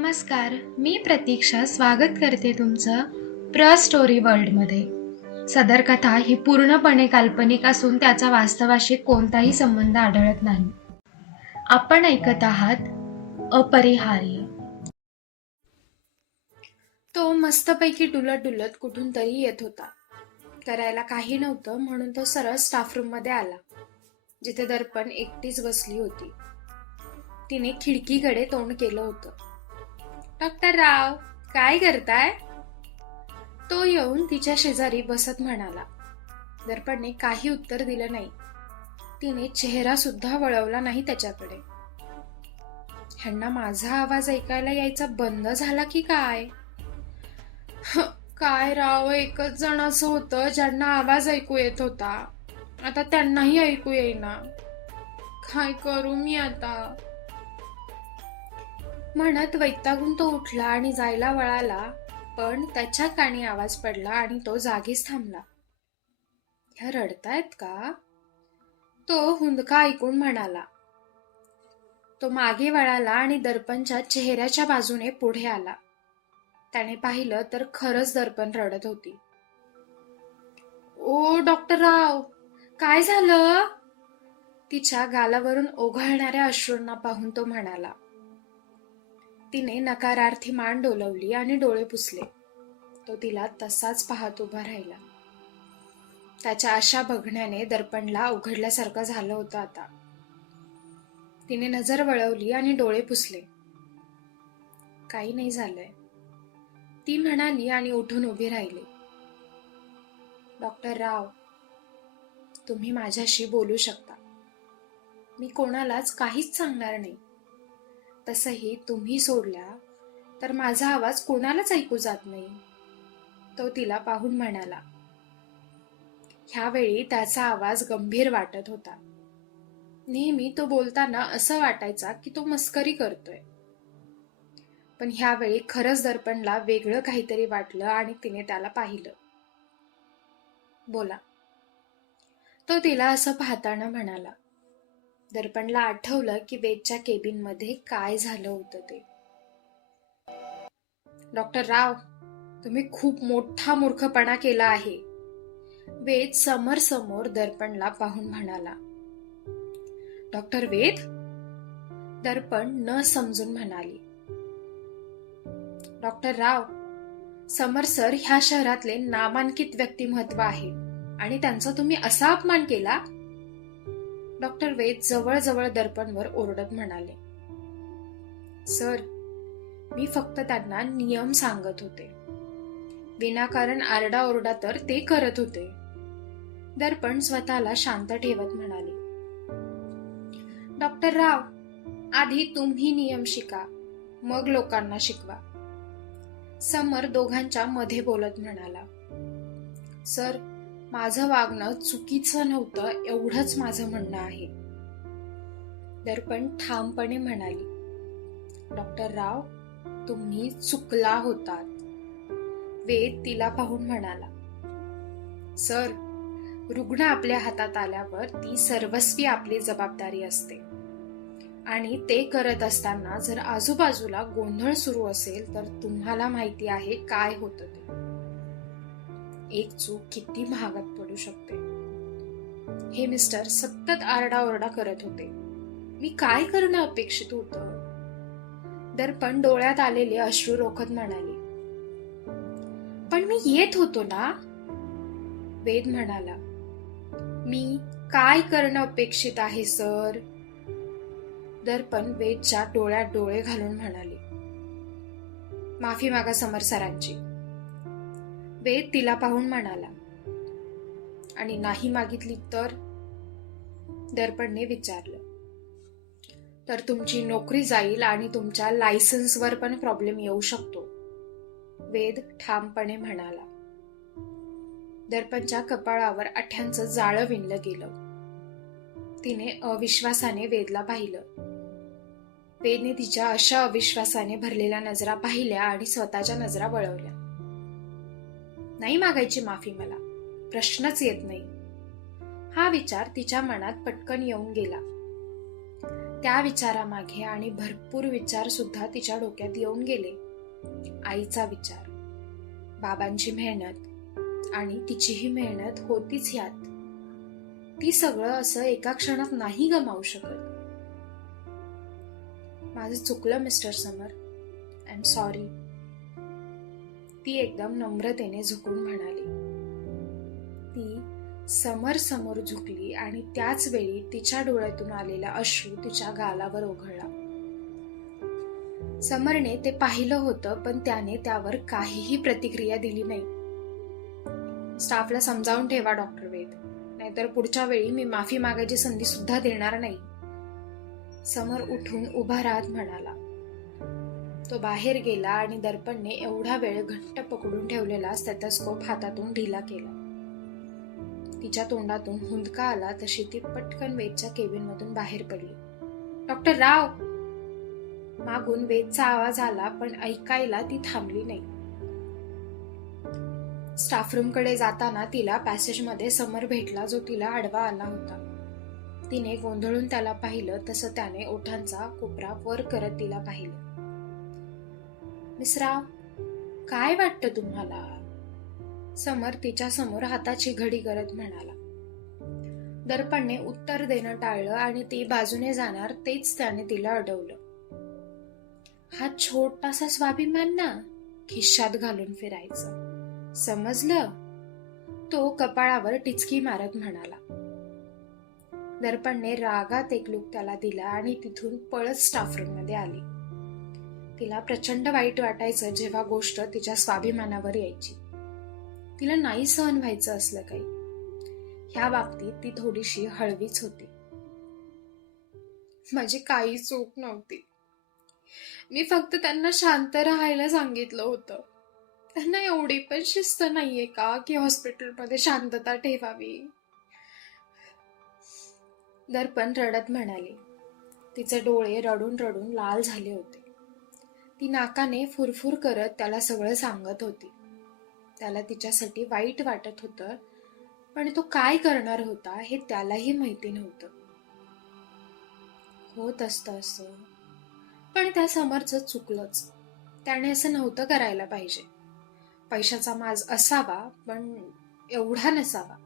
नमस्कार मी प्रतीक्षा स्वागत करते तुमचं प्र स्टोरी वर्ल्डमध्ये. सदर कथा ही पूर्णपणे काल्पनिक असून त्याचा वास्तवाशी कोणताही संबंध आढळत नाही. आपण ऐकत आहात अपरिहार्य. तो मस्तपैकी डुलत डुलत कुठून तरी येत होता. करायला काही नव्हतं म्हणून तो सरळ स्टाफ रूममध्ये आला जिथे दर्पण एकटीच बसली होती. तिने खिडकीकडे तोंड केलं होतं. डॉक्टर राव काय करताय? तो येऊन तिच्या शेजारी बसत म्हणाला. दर्पणने काही उत्तर दिलं नाही. तिने चेहरा सुद्धा वळवला नाही त्याच्याकडे. ह्यांना माझा आवाज ऐकायला यायचा बंद झाला की काय? काय राव एकच जण असं होतं ज्यांना आवाज ऐकू येत होता. आता त्यांनाही ऐकू येईना. काय करू मी आता? म्हणत वैतागून तो उठला आणि जायला वळाला पण त्याच्या काणी आवाज पडला आणि तो जागीच थांबला. ह्या रडतायत का? तो हुंदका ऐकून म्हणाला. तो मागे वळाला आणि दर्पणच्या चेहऱ्याच्या बाजूने पुढे आला. त्याने पाहिलं तर खरंच दर्पण रडत होती. ओ डॉक्टर राव काय झालं? तिच्या गालावरून ओघळणाऱ्या अश्रूंना पाहून तो म्हणाला. तिने नकारार्थी मान डोलवली आणि डोळे पुसले. तो तिला तसाच पाहत उभा राहिला. त्याच्या आशा बघण्याने दर्पणला उघडल्यासारखं झालं होतं आता. तिने नजर वळवली आणि डोळे पुसले. काही नाही झालंय. ती म्हणाली आणि उठून उभी राहिली. डॉक्टर राव तुम्ही माझ्याशी बोलू शकता. मी कोणालाच काहीच सांगणार नाही. तसंही तुम्ही सोडल्या तर माझा आवाज कोणालाच ऐकू जात नाही. तो तिला पाहून म्हणाला ह्यावेळी त्याचा आवाज गंभीर वाटत होता. नेहमी तो बोलताना असं वाटायचा की तो मस्करी करतोय. पण ह्यावेळी खरंच दर्पणला वेगळं काहीतरी वाटलं आणि तिने त्याला पाहिलं. बोला. तो तिला असं पाहताना म्हणाला दर्पणला आठवलं की वेदच्या केबिनमध्ये काय झालं होतं ते. डॉक्टर राव तुम्ही खूप मोठा मूर्खपणा केला आहे. वेद समोर समोर दर्पणला पाहून म्हणाला. डॉक्टर वेद? दर्पण न समजून म्हणाली. डॉक्टर राव समर सर ह्या शहरातले नामांकित व्यक्तिमत्व आहे आणि त्यांचा तुम्ही असा अपमान केला? डॉक्टर वेद जवळजवळ दर्पणवर ओरडत म्हणाले सर मी फक्त त्यांना नियम सांगत होते. विनाकारण आरडाओरडा तर ते करत होते. दर्पण स्वतःला शांत ठेवत म्हणाले डॉक्टर राव आधी तुम्ही नियम शिका मग लोकांना शिकवा. समर दोघांच्या मध्ये बोलत म्हणाला सर माझं वागणं चुकीचं नव्हतं एवढंच माझं म्हणणं आहे. दर्पण ठामपणे म्हणाली डॉक्टर राव तुम्ही चुकला होतात. वेद तिला पाहून म्हणाला सर रुग्ण आपल्या हातात आल्यावर ती सर्वस्वी आपली जबाबदारी असते. आणि ते करत असताना जर आजूबाजूला गोंधळ सुरू असेल तर तुम्हाला माहिती आहे काय होतं ते. एक चूक किती महागात पडू शकते? हे मिस्टर सतत आरडाओरडा करत होते. मी काय करणं अपेक्षित होतं? दर्पण डोळ्यात आलेले अश्रू रोखत म्हणाले. पण मी येत होतो ना? वेद म्हणाला. मी काय करणं अपेक्षित आहे सर? दर्पण वेदच्या डोळ्यात डोळे घालून म्हणाले. माफी मागा समर सरांची वेद तिला पाहून म्हणाला आणि नाही मागितली तर? दर्पणने विचारलं तर तुमची नोकरी जाईल आणि तुमच्या लायसन्सवर पण प्रॉब्लेम येऊ शकतो. वेद ठामपणे म्हणाला. दर्पणच्या कपाळावर अठ्यांचं जाळं विणलं गेलं. तिने अविश्वासाने वेदला पाहिलं. वेदने तिच्या अशा अविश्वासाने भरलेल्या नजरा पाहिल्या आणि स्वतःच्या नजरा वळवल्या. नाही मागायची माफी मला. प्रश्नच येत नाही. हा विचार तिच्या मनात पटकन येऊन गेला. त्या विचारामागे आणि भरपूर विचार सुद्धा तिच्या डोक्यात येऊन गेले. आईचा विचार बाबांची मेहनत आणि तिचीही मेहनत होतीच यात. ती सगळं असं एका क्षणात नाही गमावू शकत. माझं चुकलं mister Samar. I am sorry ती एकदम नम्रतेने झुकून म्हणाली. ती समर समोर झुकली आणि त्याच वेळी तिच्या डोळ्यातून आलेला अश्रू तिच्या गालावर ओघळला. समरने ते पाहिलं होतं पण त्याने त्यावर काहीही प्रतिक्रिया दिली नाही. स्टाफला समजावून ठेवा डॉक्टर वेद. नाहीतर पुढच्या वेळी मी माफी मागायची संधी सुद्धा देणार नाही. समर उठून उभा राहत म्हणाला. तो बाहेर गेला आणि दर्पणने एवढा वेळ घट्ट पकडून ठेवलेला स्टेथोस्कोप हातातून ढिला केला. तिच्या तोंडातून हुंदका आला तशी ती पटकन वेदच्या केबिन मधून बाहेर पडली. डॉक्टर राव! मागून वेदचा आवाज आला पण ऐकायला ती थांबली नाही. स्टाफ रूमकडे जाताना तिला पॅसेजमध्ये समर भेटला जो तिला आडवा आला होता. तिने गोंधळून त्याला पाहिलं तसं त्याने ओठांचा कोपरा वर करत तिला पाहिलं. मिसराव काय वाटतं तुम्हाला? समर तिच्या समोर हाताची घडी करत म्हणाला. दर्पणने उत्तर देणं टाळलं आणि ती बाजूने जाणार तेच त्याने तिला अडवलं. हा छोटासा स्वाभिमान ना खिशात घालून फिरायचं. समजलं? तो कपाळावर टिचकी मारत म्हणाला. दर्पणने रागात एकलूक त्याला दिला आणि तिथून पळत स्टाफ रूममध्ये आली. तिला प्रचंड वाईट वाटायचं जेव्हा गोष्ट तिच्या स्वाभिमानावर यायची. तिला नाही सहन व्हायचं असलं काही. ह्या बाबतीत ती थोडीशी हळवीच होती. माझी काही चूक नव्हती. मी फक्त त्यांना शांत राहायला सांगितलं होतं. त्यांना एवढी पण शिस्त नाहीये का की हॉस्पिटलमध्ये शांतता ठेवावी? दर्पण रडत म्हणाली. तिचे डोळे रडून रडून लाल झाले होते. ती नाकाने फुरफुर करत त्याला सगळं सांगत होती. त्याला तिच्यासाठी वाईट वाटत होतं पण तो काय करणार होता हे त्यालाही माहिती नव्हतं. होत असतं असं. पण त्या समरचं चुकलंच. त्याने असं नव्हतं करायला पाहिजे. पैशाचा माज असावा पण एवढा नसावा.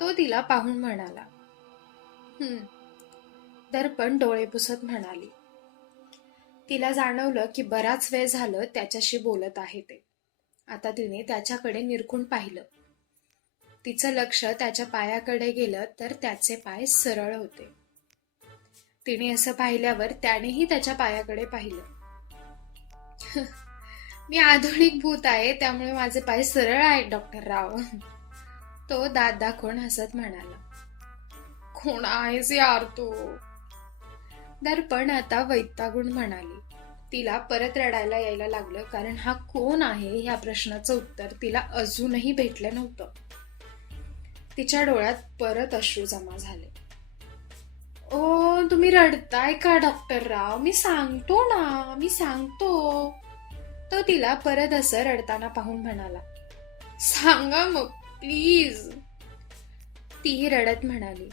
तो तिला पाहून म्हणाला दर्पण डोळे पुसत म्हणाली तिला जाणवलं की बराच वेळ झालं त्याच्याशी बोलत आहे ते. आता तिने त्याच्याकडे निरखून पाहिलं. तिचं लक्ष त्याच्या पायाकडे गेलं तर त्याचे पाय सरळ होते. तिने असं पाहिल्यावर त्यानेही त्याच्या पायाकडे पाहिलं. मी आधुनिक भूत आहे त्यामुळे माझे पाय सरळ आहेत डॉक्टर राव. तो दात दाखवून हसत म्हणाला. कोण आहेस यार तू? दर्पण आता वैतागून म्हणाली. तिला परत रडायला यायला लागलं कारण हा कोण आहे ह्या प्रश्नाचं उत्तर तिला अजूनही भेटलं नव्हतं. तिच्या डोळ्यात परत अश्रू जमा झाले. ओ तुम्ही रडताय का डॉक्टर राव? मी सांगतो ना मी सांगतो. तो तिला परत असं रडताना पाहून म्हणाला. सांगा मग प्लीज. तीही रडत म्हणाली.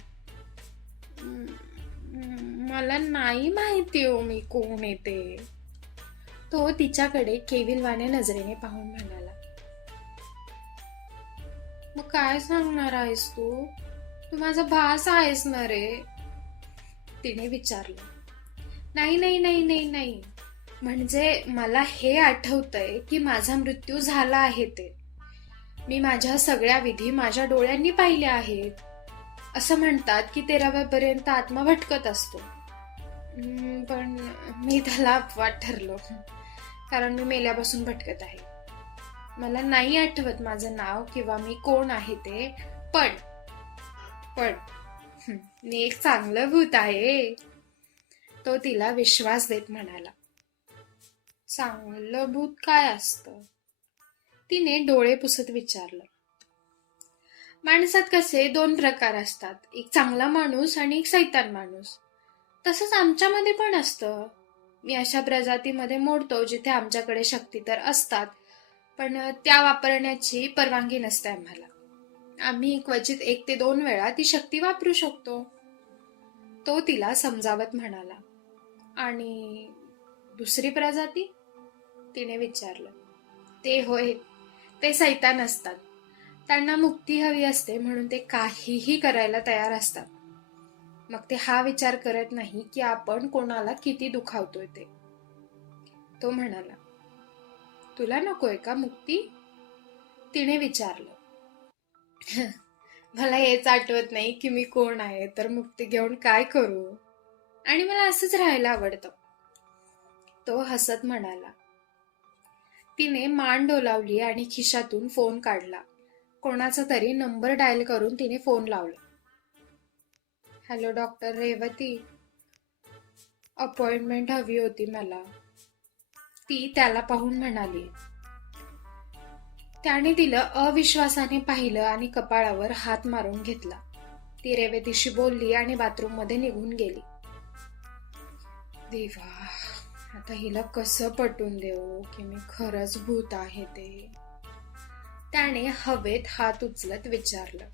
मला नाही माहिती हो मी कोण येते तो तिच्याकडे केविलवाने नजरेने पाहून म्हणाला. मग काय सांगणार आहेस तू? तू माझा भास आहेस ना रे. तिने विचारलं. नाही नाही नाही नाही नाही. म्हणजे मला हे आठवतंय की माझा मृत्यू झाला आहे ते. मी माझ्या सगळ्या विधी माझ्या डोळ्यांनी पाहिल्या आहेत. असं म्हणतात की तेराव्यापर्यंत आत्मा भटकत असतो. पण मी त्याला अपवाद ठरलो. कारण मी मेल्यापासून भटकत आहे. मला नाही आठवत माझं नाव किंवा मी कोण आहे ते पण पण मी एक चांगलं भूत आहे. तो तिला विश्वास देत म्हणाला. चांगलं भूत काय असतं? तिने डोळे पुसत विचारलं. माणसात कसे दोन प्रकार असतात. एक चांगला माणूस आणि एक सैतान माणूस. तसंच आमच्यामध्ये पण असतं. मी अशा प्रजातीमध्ये मोडतो जिथे आमच्याकडे शक्ती तर असतात पण त्या वापरण्याची परवानगी नसते आम्हाला. आम्ही क्वचित एक ते दोन वेळा ती शक्ती वापरू शकतो. तो तिला समजावत म्हणाला. आणि दुसरी प्रजाती? तिने विचारलं. ते होय ते सैतान असतात. त्यांना मुक्ती हवी असते म्हणून ते काहीही करायला तयार असतात. मग ते हा विचार करत नाही की आपण कोणाला किती दुखावतोय ते. तो म्हणाला तुला नकोय का मुक्ती? तिने विचारलं मला हेच आठवत नाही की मी कोण आहे तर मुक्ती घेऊन काय करू? आणि मला असंच राहायला आवडतं. तो हसत म्हणाला तिने मान डोलावली आणि खिशातून फोन काढला. कोणाचा तरी नंबर डायल करून तिने फोन लावला. हॅलो डॉक्टर रेवती अपॉइंटमेंट हवी होती मला. ती त्याला पाहून म्हणाली त्याने तिला अविश्वासाने पाहिलं आणि कपाळावर हात मारून घेतला. ती रेवतीशी बोलली आणि बाथरूममध्ये निघून गेली. देवा आता हिला कसं पटून देऊ? की मी खरंच भूत आहे ते? त्याने हवेत हात उचलत विचारलं.